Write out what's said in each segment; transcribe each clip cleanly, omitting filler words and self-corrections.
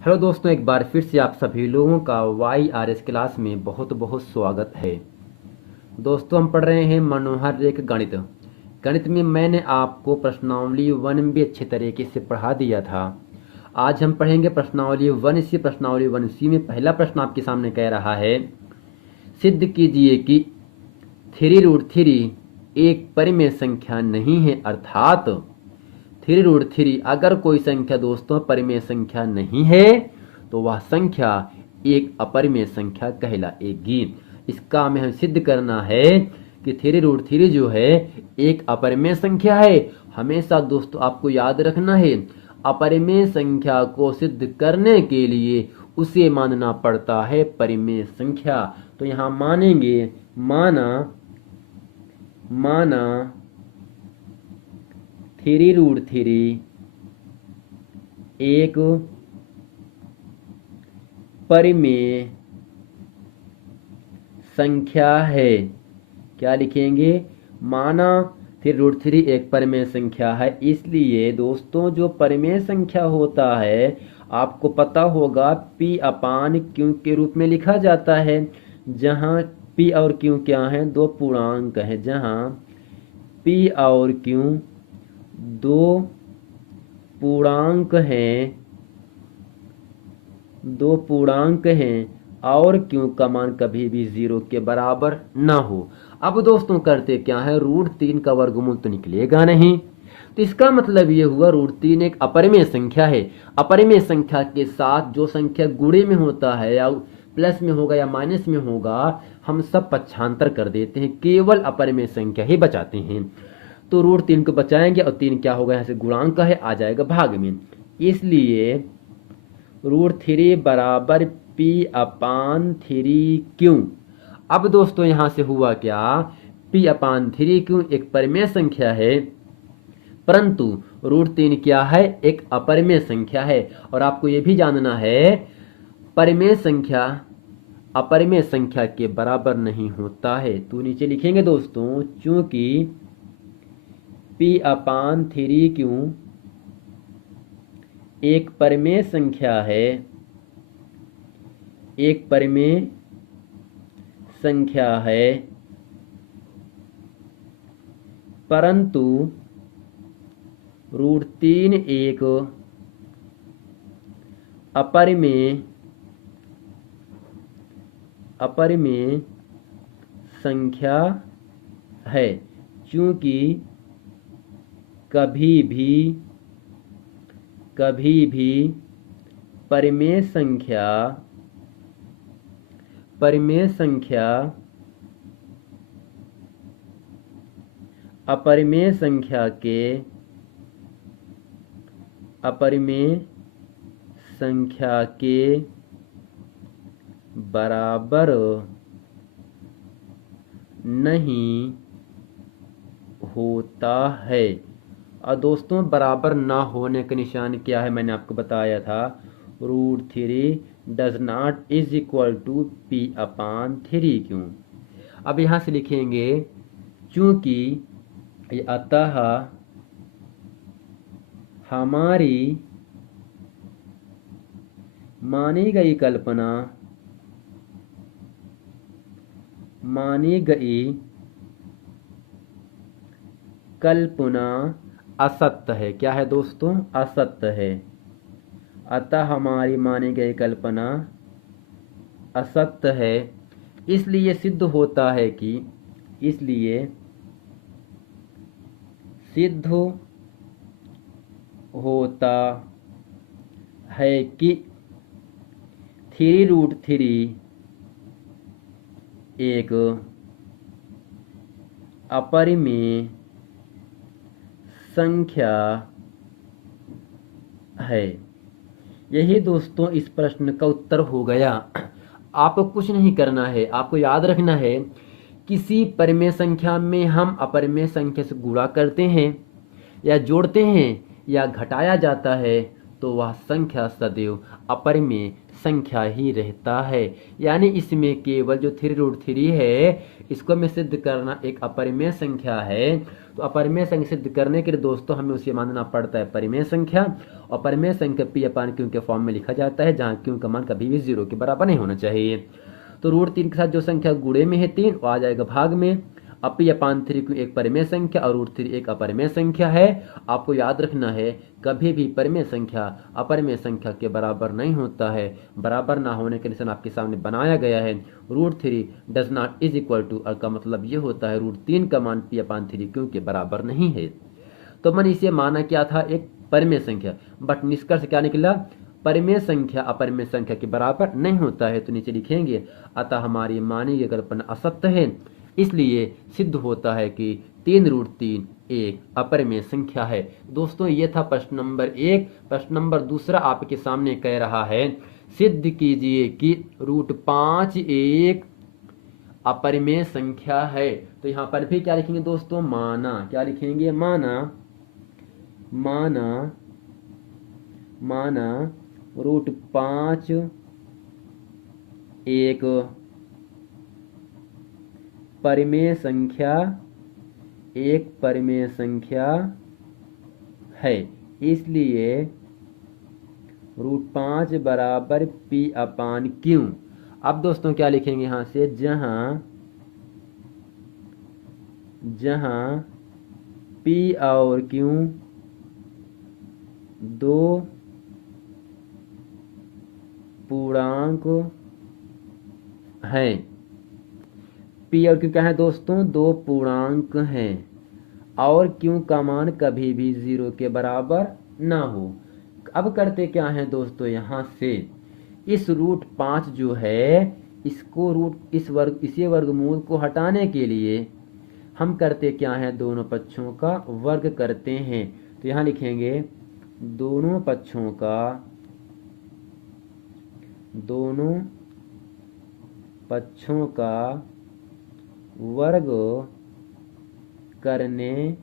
Hello दोस्तों, एक बार फिर से आप सभी लोगों का वाई आर एस क्लास में बहुत बहुत स्वागत है। दोस्तों, हम पढ़ रहे हैं मनोहर रेख गणित। गणित में मैंने आपको प्रश्नावली 1 भी अच्छे तरीके से पढ़ा दिया था। आज हम पढ़ेंगे प्रश्नावली 1 से प्रश्नावली 1C में पहला प्रश्न आपके सामने कह रहा है, सिद्ध कीजिए कि 3√3 एक परिमेय संख्या नहीं है, अर्थात 3√3 अगर कोई संख्या दोस्तों परिमेय संख्या नहीं है तो वह संख्या एक अपरिमेय संख्या कहलाएगी। इसका हमें सिद्ध करना है कि 3√3 जो है एक अपरिमेय संख्या है। हमेशा दोस्तों आपको याद रखना है, अपरिमेय संख्या को सिद्ध करने के लिए उसे मानना पड़ता है परिमेय संख्या। तो यहाँ मानेंगे, माना 3√3 एक परिमेय संख्या है। क्या लिखेंगे? माना 3√3 एक परिमेय संख्या है। इसलिए दोस्तों जो परिमेय संख्या होता है आपको पता होगा P/Q के रूप में लिखा जाता है, जहां P और Q क्या है? दो पूर्णांक है। जहां P और Q दो पूर्णांक हैं और Q का मान कभी भी 0 के बराबर ना हो। अब दोस्तों करते क्या है, √3 का वर्गमूल तो निकलेगा नहीं, तो इसका मतलब ये हुआ √3 एक अपरिमेय संख्या है। अपरिमेय संख्या के साथ जो संख्या गुणे में होता है या प्लस में होगा या माइनस में होगा, हम सब पक्षांतर कर देते हैं, केवल अपरिमेय संख्या ही बचाते हैं। तो √3 को बचाएंगे और 3 क्या होगा, यहाँ से गुणांक है, आ जाएगा भाग में। इसलिए √3 बराबर P/3Q। अब दोस्तों यहाँ से हुआ क्या, P/3Q एक परिमेय संख्या है, परंतु √3 क्या है? एक अपरिमेय संख्या है। और आपको यह भी जानना है, परिमेय संख्या अपरिमेय संख्या के बराबर नहीं होता है। तो नीचे लिखेंगे दोस्तों, चूंकि P/3Q एक परिमेय संख्या है, एक परिमेय संख्या है, परंतु √3 एक अपरिमेय संख्या है। चूंकि कभी भी परिमेय संख्या अपरिमेय संख्या के बराबर नहीं होता है। और दोस्तों बराबर ना होने का निशान क्या है, मैंने आपको बताया था, √3 does not is equal to P/3Q। अब यहाँ से लिखेंगे, चूंकि अतः हमारी मानी गई कल्पना असत्य है। क्या है दोस्तों? असत्य है। अतः हमारी मानी गई कल्पना असत्य है। इसलिए सिद्ध होता है कि 3√3 एक अपरिमेय संख्या है। यही दोस्तों इस प्रश्न का उत्तर हो गया। आपको कुछ नहीं करना है, आपको याद रखना है, किसी परिमेय संख्या में हम अपरिमेय संख्या से गुणा करते हैं या जोड़ते हैं या घटाया जाता है तो वह संख्या सदैव अपरिमेय संख्या ही रहता है। यानी इसमें केवल जो 3√3 है इसको हमें सिद्ध करना एक अपरिमेय संख्या है, तो अपरिमेय संख्या सिद्ध करने के लिए दोस्तों हमें उसे मानना पड़ता है परिमेय संख्या, और परिमेय संख्या पी अपान क्यू के फॉर्म में लिखा जाता है, जहाँ क्यू का मान कभी भी 0 के बराबर नहीं होना चाहिए। तो √3 के साथ जो संख्या गुणे में है 3 वो आ जाएगा भाग में। अब पी अपान 3 क्यों एक परिमेय संख्या और √3 एक अपरिमेय संख्या है। आपको याद रखना है कभी भी परिमेय संख्या अपरिमेय संख्या के बराबर नहीं होता है। बराबर ना होने के निशान आपके सामने बनाया गया है। √3 does not is equal to, का मतलब ये होता है √3 का मान पी अपान 3 क्यों के बराबर नहीं है। तो मैंने इसे माना क्या था, एक परिमेय संख्या, बट निष्कर्ष क्या निकला, परिमेय संख्या अपरिमेय संख्या के बराबर नहीं होता है। तो नीचे लिखेंगे अतः हमारी मानी गई कल्पना असत्य है, इसलिए सिद्ध होता है कि 3√3 एक अपरिमेय संख्या है। दोस्तों ये था प्रश्न नंबर 1। प्रश्न नंबर 2 आपके सामने कह रहा है सिद्ध कीजिए कि √5 एक अपरिमेय संख्या है। तो यहाँ पर भी क्या लिखेंगे दोस्तों, माना। क्या लिखेंगे, माना। √5 एक परिमेय संख्या है, इसलिए √5 बराबर पी अपान क्यू। अब दोस्तों क्या लिखेंगे यहाँ से, जहां पी और क्यू दो पूर्णांक हैं। पी और क्यू क्या है दोस्तों, दो पूर्णांक हैं, और क्यू का मान कभी भी 0 के बराबर ना हो। अब करते क्या है दोस्तों, यहाँ से इस √5 जो है इसको इसी वर्गमूल को हटाने के लिए हम करते क्या है, दोनों पक्षों का वर्ग करते हैं। तो यहाँ लिखेंगे दोनों पक्षों का वर्ग करने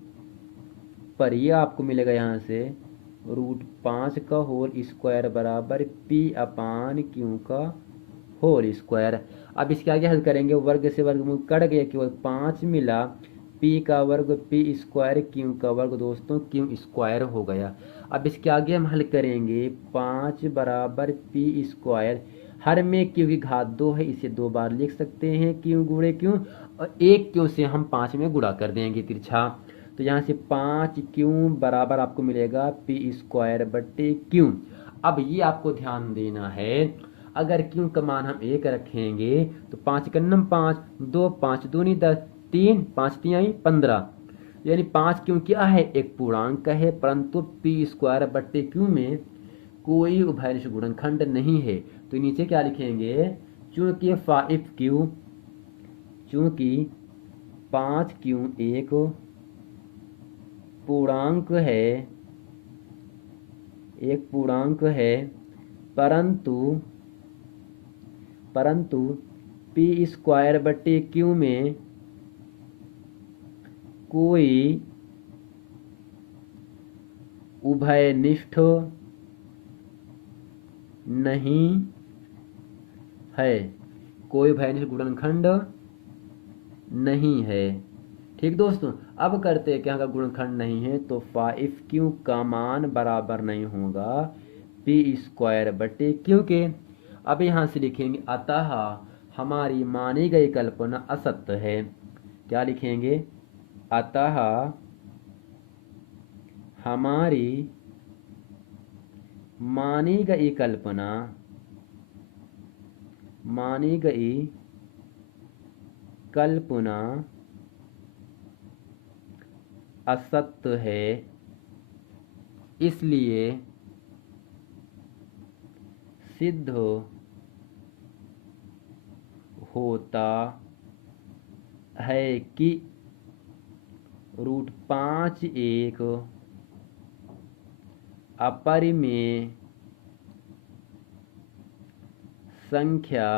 पर ये आपको मिलेगा यहाँ से √5 का होल स्क्वायर बराबर पी अपान क्यू का होल स्क्वायर। अब इसके आगे हल करेंगे, वर्ग से वर्गमूल कट गया, केवल 5 मिला, पी का वर्ग पी स्क्वायर क्यू का वर्ग दोस्तों क्यू स्क्वायर हो गया। अब इसके आगे हम हल करेंगे 5 बराबर पी स्क्वायर, हर में क्यू की घात 2 है, इसे 2 बार लिख सकते हैं, क्यू गुणे क्यू, और एक क्यू से हम 5 में गुणा कर देंगे तिरछा। तो यहाँ से 5 क्यू बराबर आपको मिलेगा पी स्क्वायर बट्टे क्यू। अब ये आपको ध्यान देना है, अगर क्यू का मान हम 1 रखेंगे तो 5 का नम 5, 2 5 दूनी 10, 3 5 3 15, यानी 5 क्यू क्या है, एक पूर्णांक है, परंतु पी स्क्वायर बट्टे क्यू में कोई उभयनिष्ठ गुणनखंड नहीं है। तो नीचे क्या लिखेंगे, चूंकि 5 क्यू एक पूर्णांक है, परंतु पी स्क्वायर बट्टे क्यू में कोई उभयनिष्ठ नहीं है, कोई उभयनिष्ठ गुणनखंड नहीं है। ठीक दोस्तों, अब करते हैं क्या, अगर गुणनखंड नहीं है तो 5q का मान बराबर नहीं होगा पी स्क्वायर बटे क्यू के। अब यहाँ से लिखेंगे अतः हमारी मानी गई कल्पना असत्य है। क्या लिखेंगे, अतः हमारी मानी गई कल्पना असत्य है, इसलिए सिद्ध होता है कि √5 एक अपरिमेय संख्या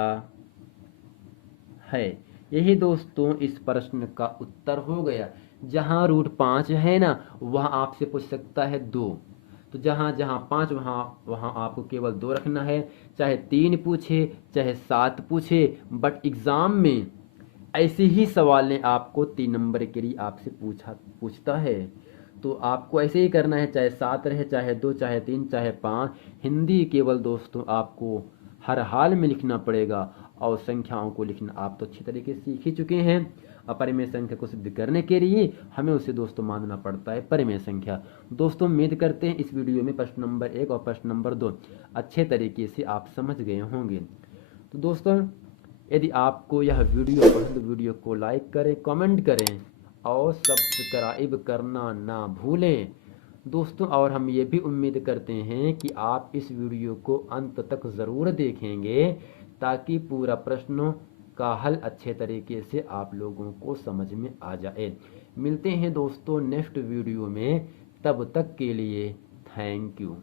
है। यही दोस्तों इस प्रश्न का उत्तर हो गया। जहाँ √5 है ना, वहाँ आपसे पूछ सकता है 2, तो जहाँ 5 वहाँ आपको केवल 2 रखना है, चाहे 3 पूछे चाहे 7 पूछे, बट एग्जाम में ऐसे ही सवाल आपको 3 नंबर के लिए आपसे पूछता है। तो आपको ऐसे ही करना है, चाहे 7 रहे, चाहे 2, चाहे 3, चाहे 5। हिंदी केवल दोस्तों आपको हर हाल में लिखना पड़ेगा। और संख्याओं को लिखना आप तो अच्छी तरीके से सीख ही चुके हैं। अपरिमेय संख्या को सिद्ध करने के लिए हमें उसे दोस्तों मानना पड़ता है परिमेय संख्या। दोस्तों उम्मीद करते हैं इस वीडियो में प्रश्न नंबर 1 और प्रश्न नंबर 2 अच्छे तरीके से आप समझ गए होंगे। तो दोस्तों यदि आपको यह वीडियो पसंद, वीडियो को लाइक करें, कमेंट करें और सब्सक्राइब करना ना भूलें दोस्तों। और हम ये भी उम्मीद करते हैं कि आप इस वीडियो को अंत तक ज़रूर देखेंगे, ताकि पूरा प्रश्नों का हल अच्छे तरीके से आप लोगों को समझ में आ जाए। मिलते हैं दोस्तों नेक्स्ट वीडियो में, तब तक के लिए थैंक यू।